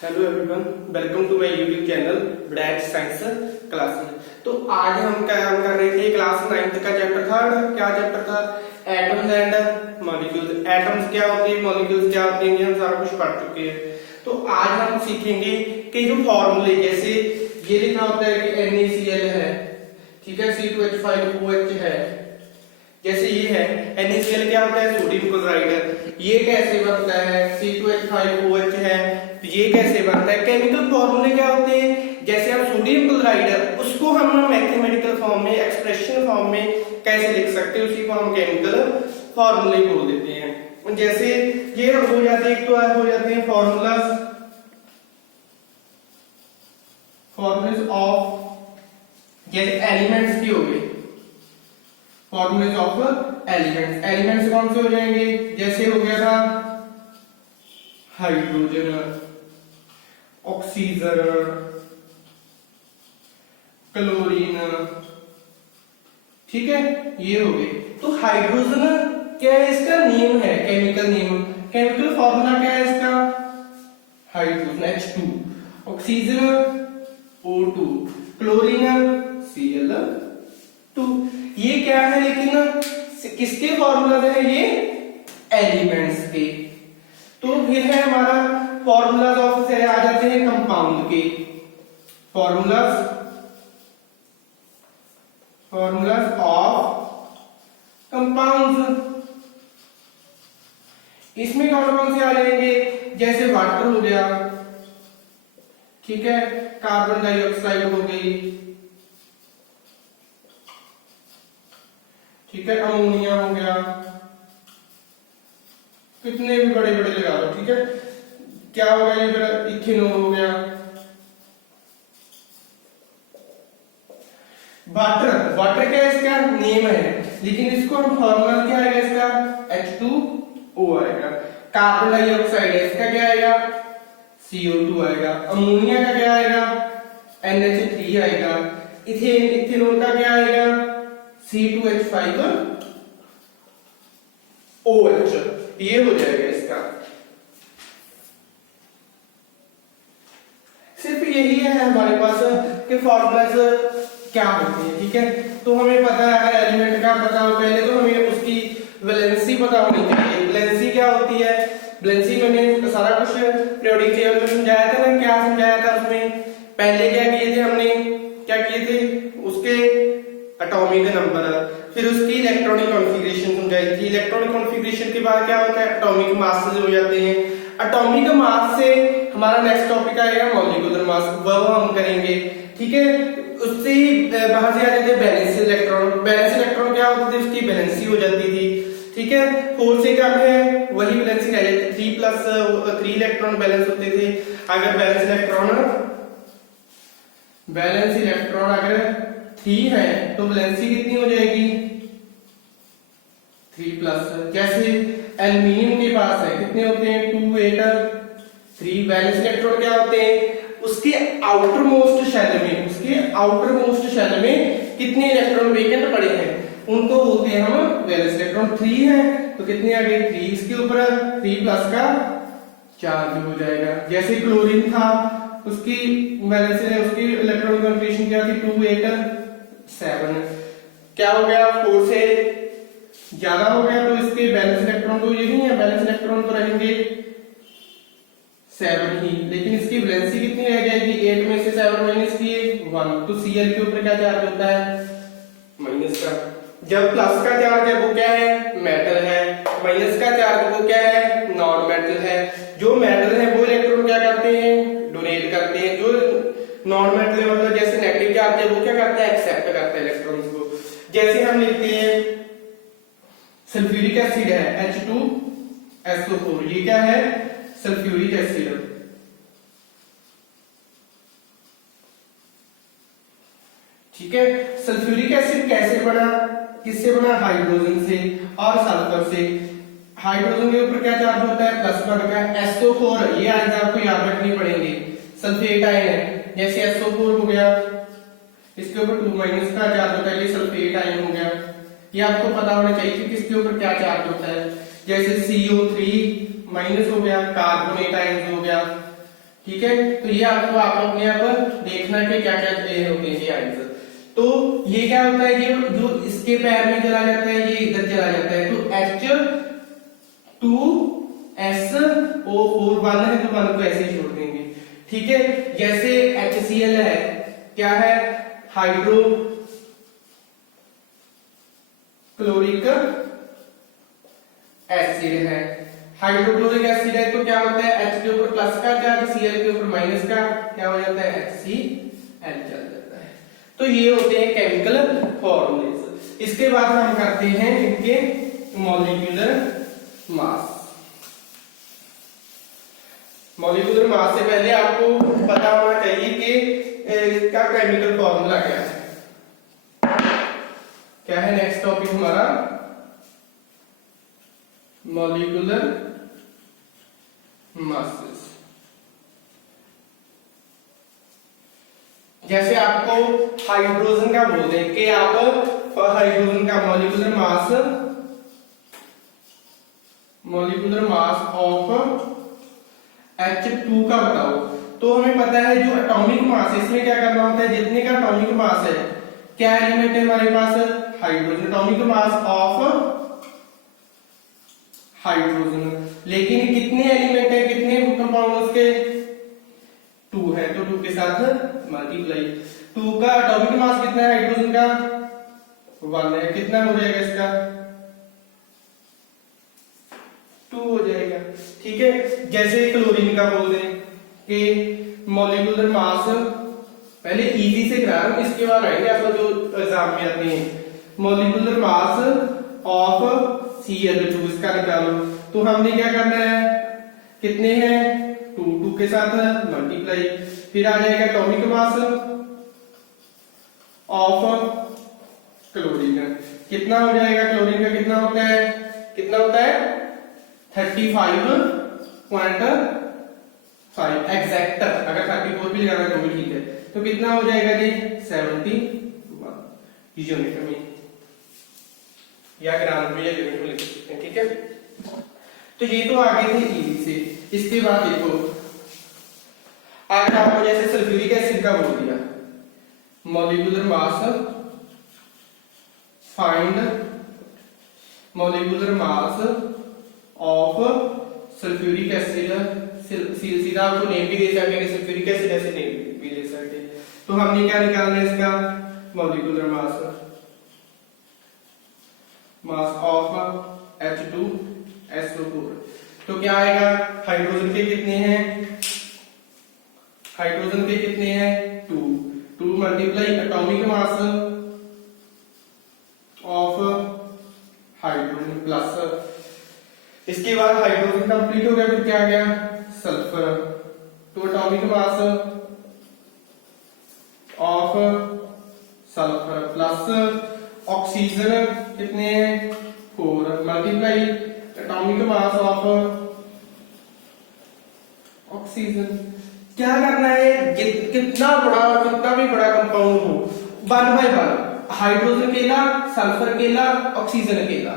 Hello everyone, welcome to my YouTube channel ब्रैच science classes. तो आज हम काम कर रहे थे क्लास 9th का चैप्टर था। क्या चैप्टर था? Atoms and molecules. एटम्स क्या होते हैं, मॉलिक्यूल्स क्या होते हैं, ये हम सारा कुछ पढ़ चुके हैं। तो आज हम सीखेंगे कि जो फॉर्मूले, जैसे ये लिखा होता है कि NaCl है, ठीक है, C2H5OH है, जैसे ये है NaCl क्या होता है, सोडियम क्लोराइड। ये कैसे बनता है, C2H5OH है, तो ये कैसे बनता है। केमिकल फॉर्मूले क्या होते हैं, जैसे हम सोडियम क्लोराइड उसको हम मैथमेटिकल फॉर्म में, एक्सप्रेशन फॉर्म में कैसे लिख सकते हैं, उसी को हम केमिकल फॉर्मूले बोल देते हैं। जैसे ये हो जाते हैं, एक तो हो जाते हैं फॉर्मूलाज ऑफ, जैसे एलिमेंट्स की हो गई, फॉर्मूलेज ऑफ एलिमेंट्स। एलिमेंट्स कौन से हो जाएंगे, जैसे हो गया था हाइड्रोजन, ऑक्सीजन, क्लोरीन, ठीक है, ये हो गए। तो हाइड्रोजन क्या है, इसका नेम है, केमिकल नेम, केमिकल फॉर्मूला क्या है इसका, hydrogen H2, oxygen O2, chlorine Cl2। ये क्या है, लेकिन किसके फॉर्मूला है, ये एलिमेंट्स के। तो फिर है हमारा फॉर्मूलाज ऑफ से आ जाते हैं कंपाउंड के। फॉर्मूलाज ऑफ कंपाउंड्स, इसमें कौन कौन से आ जाएंगे, जैसे वाटर हो गया, ठीक है, कार्बन डाइऑक्साइड हो गई, ठीक है, अमोनिया हो गया, कितने भी बड़े बड़े लगा लो, ठीक है। क्या हो गया, ये फिर इथेनॉल हो गया। वाटर क्या इसका नेम है, लेकिन इसको हम फॉर्मूला क्या आएगा इसका, H2O आएगा। कार्बन डाइऑक्साइड है, इसका क्या आएगा, CO2 आएगा। अमोनिया का क्या आएगा, NH3 आएगा। इथेनॉल का क्या आएगा, C2H5OH, ये हो जाएगा इसका। सिर्फ यही है हमारे पास कि फॉर्मूलाज क्या होते हैं, ठीक है। तो हमें पता है, अगर एलिमेंट का पता हो पहले, तो हमें उसकी वैलेंसी पता होनी चाहिए। वैलेंसी क्या होती है, वैलेंसी मैंने सारा कुछ पीरियोडिक टेबल में समझाया था ना। क्या समझाया था उसमें, पहले क्या किए थे हमने, क्या किए थे, उसके एटॉमिक नंबर, फिर उसकी इलेक्ट्रॉनिक कॉन्फ़िगरेशन समझाई थी। इलेक्ट्रॉनिक कॉन्फ़िगरेशन के बाद क्या होता है, एटॉमिक मास हो जाते हैं। एटॉमिक मास से हमारा नेक्स्ट टॉपिक आएगा मॉलिक्यूलर मास, वह हम करेंगे, ठीक है। उससे वहां से आ जाते हैं बैलेंस इलेक्ट्रॉन। बैलेंस इलेक्ट्रॉन क्या होती थी, उसकी बैलेंसी हो जाती थी, ठीक है। 4 से क्या है, वही बैलेंसी रह जाती, 3+3 इलेक्ट्रॉन बैलेंस होते थे। अगर बैलेंस इलेक्ट्रॉन अगर 3 है तो वैलेंसी कितनी हो जाएगी, 3+। जैसे एल्यूमिनियम के पास है, कितने होते हैं, 2 8 3। वैलेंस इलेक्ट्रॉन क्या होते हैं, उसके आउटर मोस्ट शेल में कितने इलेक्ट्रॉन वेकेंट पड़े हैं, उनको बोलते हैं हम वैलेंस इलेक्ट्रॉन। 3 है तो कितने आ गए, 3, इसके ऊपर 3+ का चार्ज हो जाएगा। जैसे क्लोरीन था, उसकी वैलेंस, उसकी इलेक्ट्रॉनिक कॉन्फ़िगरेशन क्या थी, 2 8 7। क्या हो गया, 4 से ज्यादा हो गया तो इसके बैलेंस इलेक्ट्रॉन तो ये नहीं है, बैलेंस इलेक्ट्रॉन तो रहेंगे 7 ही, लेकिन इसकी वैलेंसी कितनी रह जाएगी, 8 में से 7 माइनस किए 1। तो Cl के ऊपर क्या चार्ज होता है, माइनस का। जब प्लस का चार्ज है वो क्या है, मेटल है, माइनस का चार्ज वो क्या है, नॉन मेटल है। जो मेटल है वो इलेक्ट्रॉन क्या करते हैं, डोनेट करते हैं। जो नॉन मेटल है, मतलब जैसे नेगेटिव चार्ज है, वो क्या करता है, एक्सेप्ट करता है इलेक्ट्रॉन्स को। जैसे हम लिखते हैं सल्फ्यूरिक एसिड है H2SO4, ये क्या है, सल्फ्यूरिक एसिड, ठीक है। सल्फ्यूरिक एसिड कैसे बना, किससे बना, हाइड्रोजन से और सल्फर से। हाइड्रोजन के ऊपर क्या चार्ज होता है, +1 का। SO4 ये आज आपको याद रखनी पड़ेंगे, सल्फेट आयन है। जैसे SO4 हो गया, इसके ऊपर 2- का चार्ज होता है, ये सल्फेट आयन हो गया। ये आपको पता होना चाहिए कि किसके ऊपर क्या चार्ज होता है। जैसे CO3- हो गया, कार्बोनेट आयन हो गया, ठीक है, तो ये आपको आप अपने आप देखना कि क्या क्या होते हैं ये आंसर। तो ये क्या होता है, ये जो इसके पैर में चला जाता है ये इधर चला जाता है, तो H2SO4 1 है तो 1 को ऐसे ही छोड़ देंगे। ठीक है, जैसे HCl है, क्या है, हाइड्रोक्लोरिक एसिड है। हाइड्रोक्लोरिक एसिड है तो क्या होता है, H के ऊपर प्लस का चार्ज, Cl के ऊपर माइनस का, क्या हो जाता है, HCl चल जाता है। तो ये होते हैं केमिकल फॉर्मूलेस। इसके बाद हम करते हैं इनके मॉलिक्यूलर मास। मॉलिक्यूलर मास से पहले आपको पता होना चाहिए कि इसका केमिकल फॉर्मूला क्या है। क्या है नेक्स्ट टॉपिक हमारा, मॉलिक्यूलर मासेस। जैसे आपको हाइड्रोजन का बोल दें कि आप हाइड्रोजन का मॉलिक्यूलर मास ऑफ H2 का बताओ, तो हमें पता है जो एटॉमिक मास है इसमें क्या करना होता है, जितने का एटॉमिक मास है, क्या एलिमेंट है हमारे पास, hydrogen, atomic mass of hydrogen. लेकिन कितने एलिमेंट है, कितने कंपाउंड उसके, 2 है, तो 2 के साथ मल्टीप्लाई। 2 का एटॉमिक मास कितना है हाइड्रोजन का, 1 है, कितना हो जाएगा इसका, 2 हो जाएगा। ठीक है, जैसे क्लोरीन का बोल दें कि मॉलिक्यूलर मास, पहले इजी से करा रहा हूं, इसके बाद आएंगे आपको जो एग्जाम में आते हैं। मॉलिक्यूलर मास ऑफ Cl2 इसका निकालो, तो हमने क्या करना है, कितने हैं, 2 के साथ मल्टीप्लाई, फिर आ जाएगा एटॉमिक मास ऑफ क्लोरीन, कितना हो जाएगा, क्लोरीन का कितना होता है, 35.5 एग्जैक्ट, अगर 34 भी लगाना तो भी ठीक है। तो कितना हो जाएगा जी, 71 यूनिट में या ग्राम में या यूनिट में लिख सकते हैं। ठीक है, तो ये तो आगे थे इजी से। इसके बाद देखो आगे आपको जैसे सल्फ्यूरिक एसिड का बोल दिया, molecular mass, find molecular mass of sulphuric acid. सीधा आपको नेम भी दे सकते हैं, सल्फ्यूरिक एसिड ऐसे नेम भी दे सकते हैं। तो हमने क्या निकालना है इसका, मॉलिक्यूलर मास ऑफ H2SO4। तो क्या आएगा, हाइड्रोजन के कितने हैं, 2 multiply atomic mass of hydrogen plus, इसके बाद हाइड्रोजन कंप्लीट हो गया, फिर क्या आ गया, सल्फर, तो atomic mass of sulphur plus oxygen कितने हैं, 4 multiply atomic mass of oxygen. क्या करना है, कितना भी बड़ा कंपाउंड हो, 1 बाय 1, हाइड्रोजन अकेला, सल्फर अकेला, ऑक्सीजन अकेला।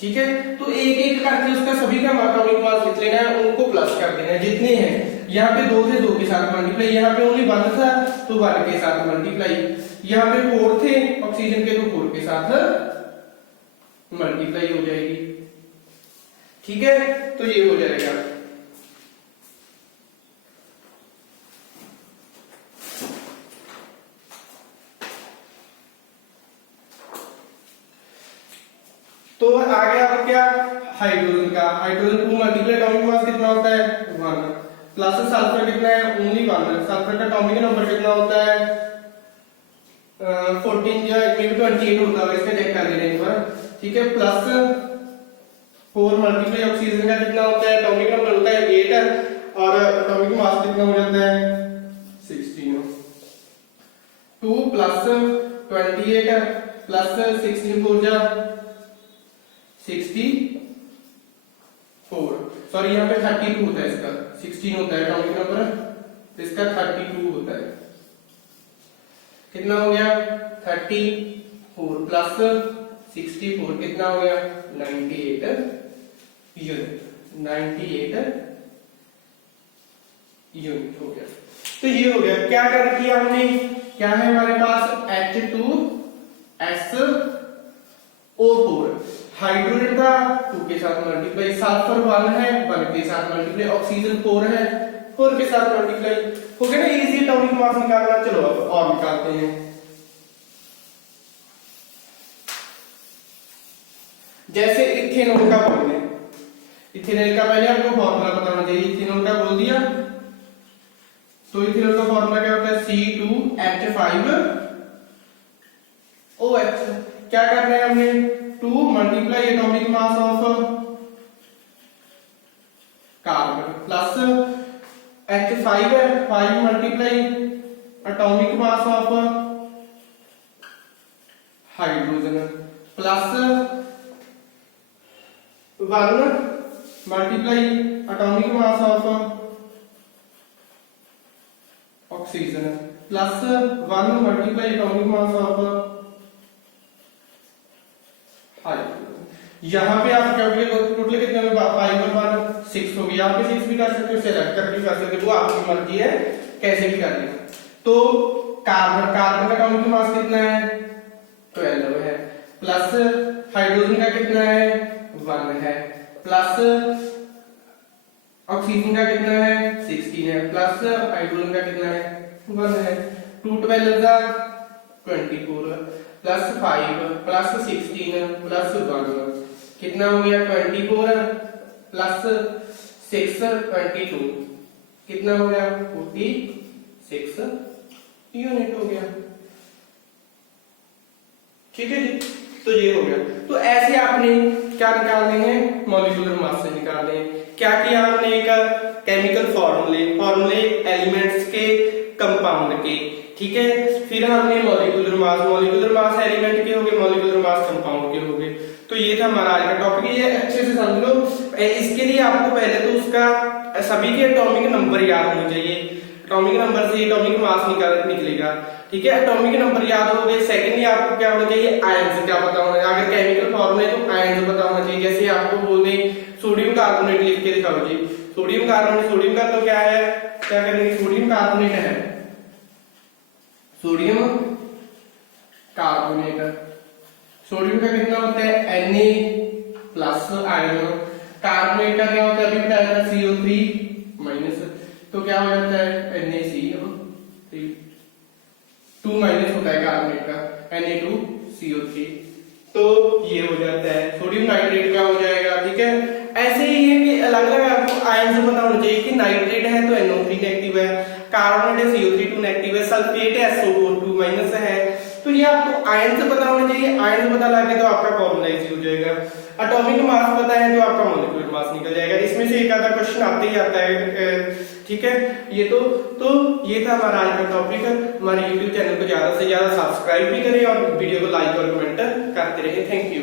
ठीक है, तो एक एक करके उसका सभी का एटॉमिक मास लिख लेना है, उनको प्लस कर देना है जितने हैं। यहाँ पे 2 थे, 2 के साथ मल्टीप्लाई, यहाँ पे ओनली 1 था तो 1 के साथ मल्टीप्लाई, यहाँ पे 4 थे ऑक्सीजन के तो 4 के साथ मल्टीप्लाई हो जाएगी। ठीक है, तो ये हो जाएगा। तो आगे आप क्या, हाइड्रोजन का, हाइड्रोजन 2 मल्टीप्लाई एटॉमिक मास कितना होता है, 1 प्लस सल्फर कितना है, ओनली 1, सल्फर का एटॉमिक नंबर कितना होता है, 14 या मे बी 28 होता है, इसका चेक कर लेंगे एक बार। ठीक है, प्लस 4 मल्टीप्लाई ऑक्सीजन का कितना होता है, एटॉमिक नंबर होता है 8 और एटॉमिक मास कितना हो जाता है, 16। 2 प्लस 28 प्लस 16 4 जा 64, सॉरी यहाँ पे 32 होता है, इसका 16 होता है एटॉमिक नंबर, इसका 32 होता है। कितना हो गया, 34 प्लस 64 कितना हो गया, 98 यूनिट, 98 यूनिट हो गया। तो ये हो गया, क्या कर किया हमने, क्या है हमारे पास H2SO4 हाइड्रोजन था 2 के साथ मल्टीप्लाई, सल्फर 1 है 1 के साथ मल्टीप्लाई, ऑक्सीजन 4 है 4 के साथ मल्टीप्लाई हो गया ना। इजी एटॉमिक मास निकालना। चलो अब और निकालते हैं। जैसे इथेनॉल का बोल रहे, इथेनॉल का पहले आपको फॉर्मूला पता होना चाहिए। इथेनॉल का बोल दिया तो इथेनॉल का फॉर्मूला क्या होता है, C2H5OH। क्या करना है हमने, 2 multiply atomic mass of carbon plus H5 है 5 multiply atomic mass of hydrogen plus 1 multiply atomic mass of oxygen plus 1 multiply atomic mass of hydrogen. यहां पे आप टोटल कितने में 5 और 6 हो गया। आप 6 भी कर सकते हो, सेलेक्ट करके कर सकते हो, वो आपकी मर्जी है कैसे भी कर लेना। तो कार्बन का एटॉमिक मास कितना है 12 है, प्लस हाइड्रोजन का कितना है 1 है, प्लस ऑक्सीजन का कितना है 16 है, प्लस हाइड्रोजन का कितना है 1 है। 2 12 का 24 प्लस 5 प्लस 16 प्लस 1 कितना हो गया 24 प्लस 6 22 कितना हो गया 46 यूनिट हो गया। ठीक है जी, तो ये हो गया। तो ऐसे आपने क्या निकालने हैं, मॉलिक्यूलर मास से निकालने हैं। क्या किया हमने, एक केमिकल फॉर्मूले एलिमेंट्स के कंपाउंड के, ठीक है। फिर हमने मॉलिक्यूलर मास एलिमेंट के हो गए, मॉलिक्यूलर मास कंपाउंड के हो गए। तो ये था हमारा आज का टॉपिक, ये अच्छे से समझ लो। इसके लिए आपको पहले तो उसका सभी के एटॉमिक नंबर याद होने चाहिए। एटॉमिक नंबर से एटॉमिक मास निकलेगा, ठीक है। एटॉमिक नंबर याद हो गए। सेकेंडली आपको क्या होना चाहिए, आयंस क्या पता होना चाहिए। अगर केमिकल फॉर्मूले तो आयंस पता होना चाहिए। जैसे आपको बोल दें सोडियम कार्बोनेट लिख के दिखाओ जी, सोडियम का तो क्या है, क्या करेंगे, सोडियम कार्बोनेट है, सोडियम कार्बोनेट। सोडियम का कितना होता है Na प्लस आयन, कार्बोनेट का क्या होता है अभी बताया था CO3 माइनस, तो क्या हो जाता है NaCO3, 2 माइनस होता है कार्बोनेट का Na2CO3, तो ये हो जाता है सोडियम नाइट्रेट का हो जाएगा। ठीक है, ऐसे ही है कि अलग अलग आपको आयन से पता होना चाहिए कि नाइट्रेट है तो NO3 नेगेटिव है, कार्बोनेट है CO3 2 नेगेटिव है, सल्फेट है SO4 2 माइनस है। तो ये आपको आयन से पता होना चाहिए। आयन से पता लगे तो आपका फॉर्मूला इजी हो जाएगा। एटॉमिक मास पता है तो आपका मॉलिक्यूलर मास निकल जाएगा। इसमें से एक आधा क्वेश्चन आते ही आता है। ठीक है, ये तो ये था हमारा आज का टॉपिक। हमारे YouTube चैनल को ज्यादा से ज्यादा सब्सक्राइब भी करें और वीडियो को लाइक और कमेंट करते रहें। Thank you.